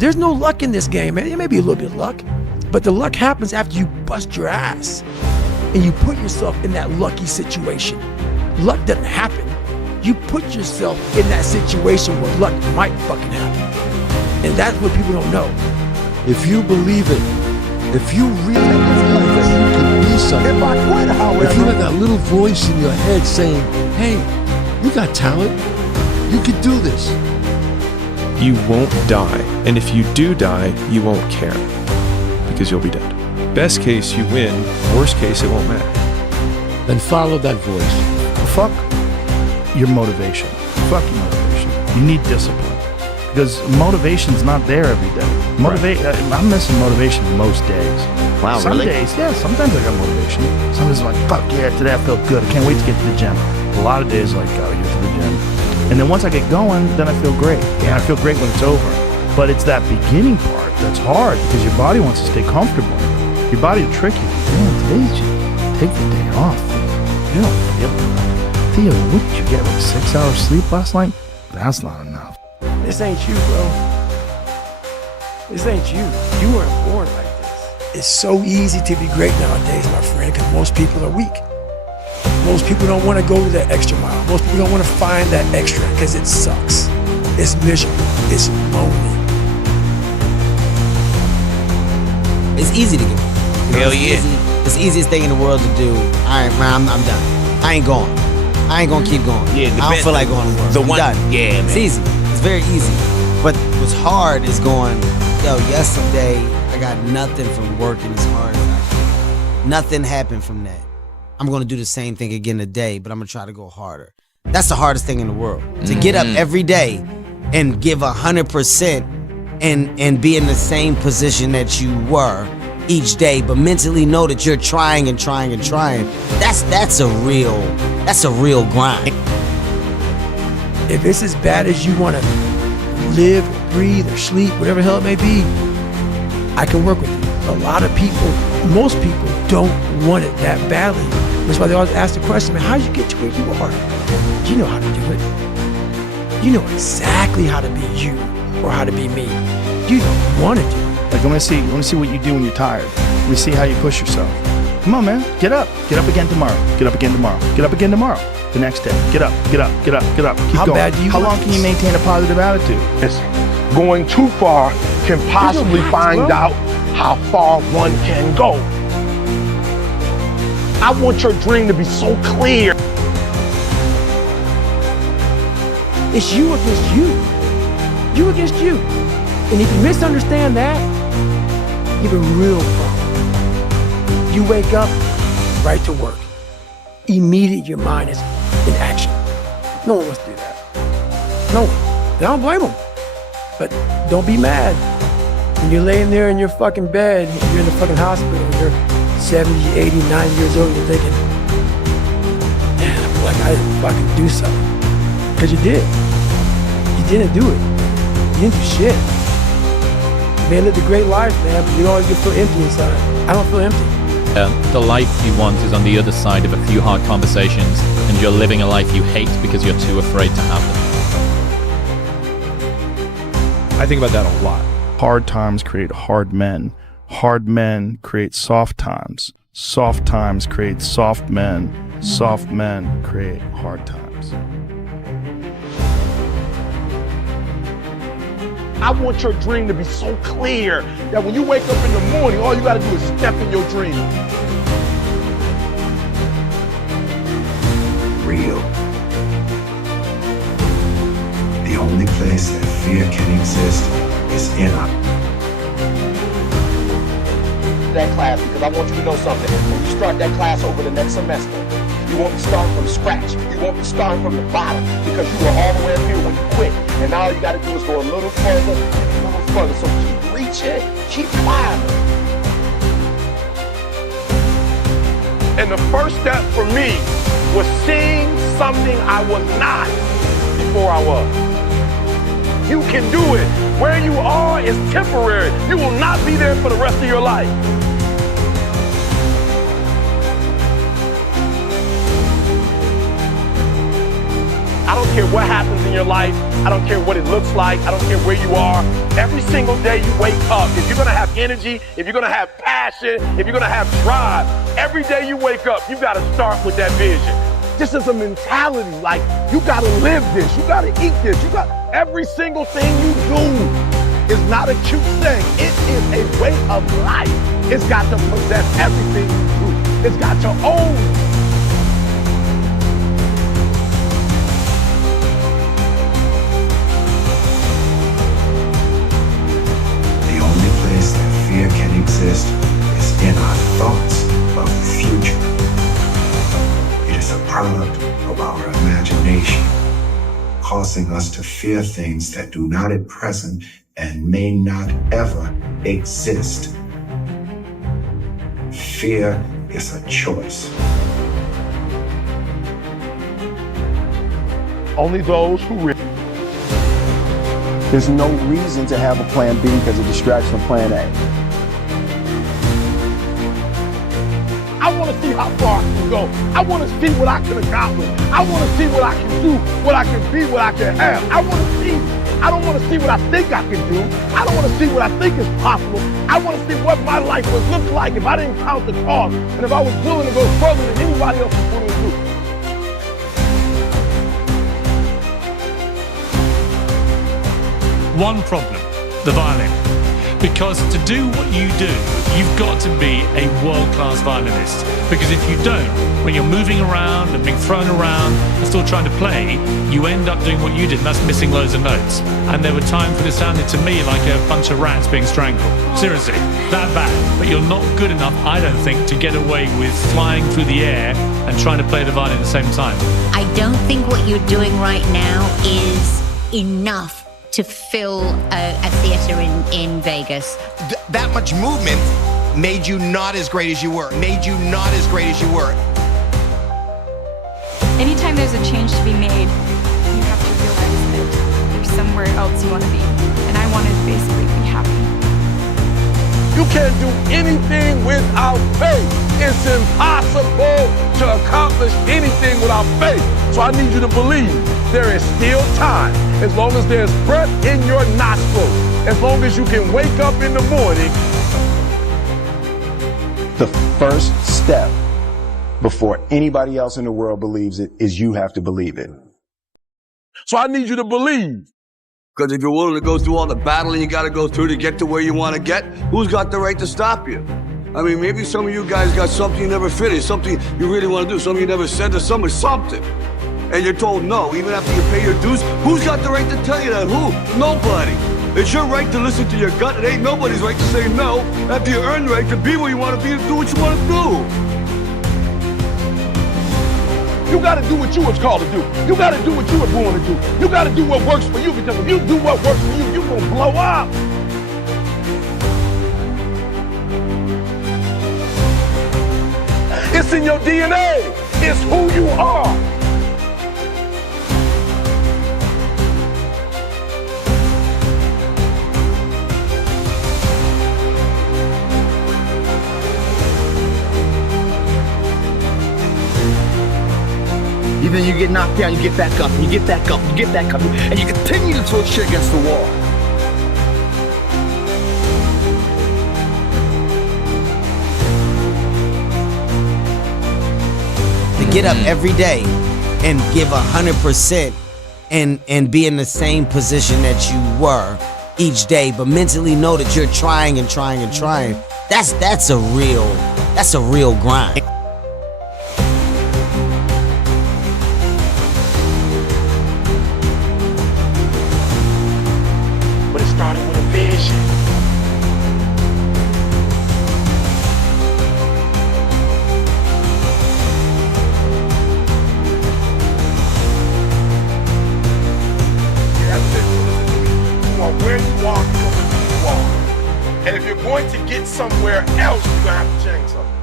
There's no luck in this game, man. It may be a little bit of luck, but the luck happens after you bust your ass and you put yourself in that lucky situation. Luck doesn't happen. You put yourself in that situation where luck might fucking happen. And that's what people don't know. If you believe it, if you really believe that you can be something, If I quit, however, if you have that little voice in your head saying, hey, you got talent, you can do this. You won't die, and if you do die, you won't care, because you'll be dead. Best case, you win. Worst case, it won't matter. Then follow that voice. Fuck your motivation. Fuck your motivation. You need discipline. Because motivation's not there every day. I'm missing motivation most days. Wow, Some really? days, yeah, sometimes I got motivation. Sometimes I'm like, fuck yeah, today I feel good. I can't wait to get to the gym. A lot of days like, gotta get to the gym. And then once I get going, then I feel great. And I feel great when it's over. But it's that beginning part that's hard because your body wants to stay comfortable. Your body will trick you. Man, today's just take the day off. You don't feel it. Theo, what did you get, like 6 hours sleep last night? That's not enough. this ain't you, bro. This ain't you. You weren't born like this. It's so easy to be great nowadays, my friend, because most people are weak. Most people don't want to go the extra mile. Most people don't want to find that extra because it sucks. It's miserable. It's lonely. It's easy to get. Hell yeah. It's the easiest thing in the world to do. All right, man, I'm done. I ain't going. I ain't gonna keep going. Yeah, I don't feel like going to work. The I'm one, done. yeah, man. It's easy. It's very easy. But what's hard is going, yo, yesterday I got nothing from working as hard as I can. Nothing happened from that. I'm gonna do the same thing again today, but I'm gonna try to go harder. That's the hardest thing in the world. To get up every day and give 100% and be in the same position that you were each day, but mentally know that you're trying and trying and trying. That's a real grind. If it's as bad as you want to live, or breathe, or sleep, whatever the hell it may be, I can work with you. A lot of people, most people don't want it that badly. That's why they always ask the question, man, how did you get to where you are? You know how to do it. You know exactly how to be you or how to be me. You don't want to do it. Like, I want to see what you do when you're tired. Let me see how you push yourself. Come on, man. Get up. Get up again tomorrow. Get up again tomorrow. Get up again tomorrow. The next day. Get up. Get up. Get up. Get up. Keep How going. bad do you How want long can you this? maintain a positive attitude? It's going too far can possibly find out how far one can go. I want your dream to be so clear. It's you against you. You against you. And if you misunderstand that, you have a real problem. You wake up, right to work. Immediately your mind is in action. No one wants to do that. No one. And I don't blame them. But don't be mad. When you're laying there in your fucking bed, you're in the fucking hospital, you're 70, 80, 90 years old, you're thinking, man, I feel like I didn't fucking do something. Because you did. You didn't do it. You didn't do shit. You may live a great life, man, but you always get feel empty inside. I don't feel empty. The life you want is on the other side of a few hard conversations, and you're living a life you hate because you're too afraid to have them. I think about that a lot. Hard times create hard men. Hard men create soft times. Soft times create soft men. Soft men create hard times. I want your dream to be so clear that when you wake up in the morning, all you gotta do is step in your dream. Real. The only place that fear can exist is in us. That class, because I want you to know something. When you start that class over the next semester, you won't be starting from scratch. You won't be starting from the bottom because you were all the way up here when you quit. And now all you got to do is go a little further, a little further. So keep reaching, keep climbing. And the first step for me was seeing something I was not before I was. You can do it. Where you are is temporary. You will not be there for the rest of your life. I don't care what happens in your life. I don't care what it looks like. I don't care where you are. Every single day you wake up, if you're gonna have energy, if you're gonna have passion, if you're gonna have drive, every day you wake up, you gotta start with that vision. This is a mentality, like you gotta live this, you gotta eat this, every single thing you do is not a cute thing. It is a way of life. It's got to possess everything you do. It's got to own. The only place that fear can exist is in our thoughts of the future. It is a product of our imagination, causing us to fear things that do not at present and may not ever exist. Fear is a choice. Only those who really. There's no reason to have a plan B because it distracts from plan A. I want to see how far I can go. I want to see what I can accomplish. I want to see what I can do, what I can be, what I can have. I don't want to see what I think I can do. I don't want to see what I think is possible. I want to see what my life would look like if I didn't count the cost and if I was willing to go further than anybody else was willing to do. One problem, the violin. Because to do what you do, you've got to be a world-class violinist. Because if you don't, when you're moving around and being thrown around and still trying to play, you end up doing what you did, and that's missing loads of notes. And there were times when it sounded to me like a bunch of rats being strangled. Seriously, that bad. But you're not good enough, I don't think, to get away with flying through the air and trying to play the violin at the same time. I don't think what you're doing right now is enough to fill a theater in Vegas. That much movement made you not as great as you were. Anytime there's a change to be made, you have to realize that there's somewhere else you want to be. And I wanted to basically be happy. You can't do anything without faith. It's impossible to accomplish anything without faith. So I need you to believe there is still time. As long as there's breath in your nostrils, as long as you can wake up in the morning. The first step before anybody else in the world believes it is you have to believe it. So I need you to believe. Because if you're willing to go through all the battling you got to go through to get to where you want to get, who's got the right to stop you? I mean, maybe some of you guys got something you never finished, something you really want to do, something you never said to someone, something. And you're told no, even after you pay your dues. Who's got the right to tell you that? Who? Nobody. It's your right to listen to your gut. It ain't nobody's right to say no after you earn the right to be where you want to be and do what you want to do. You got to do what you was called to do. You got to do what you were born to do. You got to do what works for you, because if you do what works for you, you're going to blow up. It's in your DNA. It's who you are. Then you get knocked down, you get back up, and you get back up, and you get back up, and you continue to throw shit against the wall. To get up every day and give 100% and be in the same position that you were each day, but mentally know that you're trying and trying and trying. That's a real grind. Started with a vision. That's it. Listen to me. You are where you are because of who you are. And if you're going to get somewhere else, you're going to have to change something.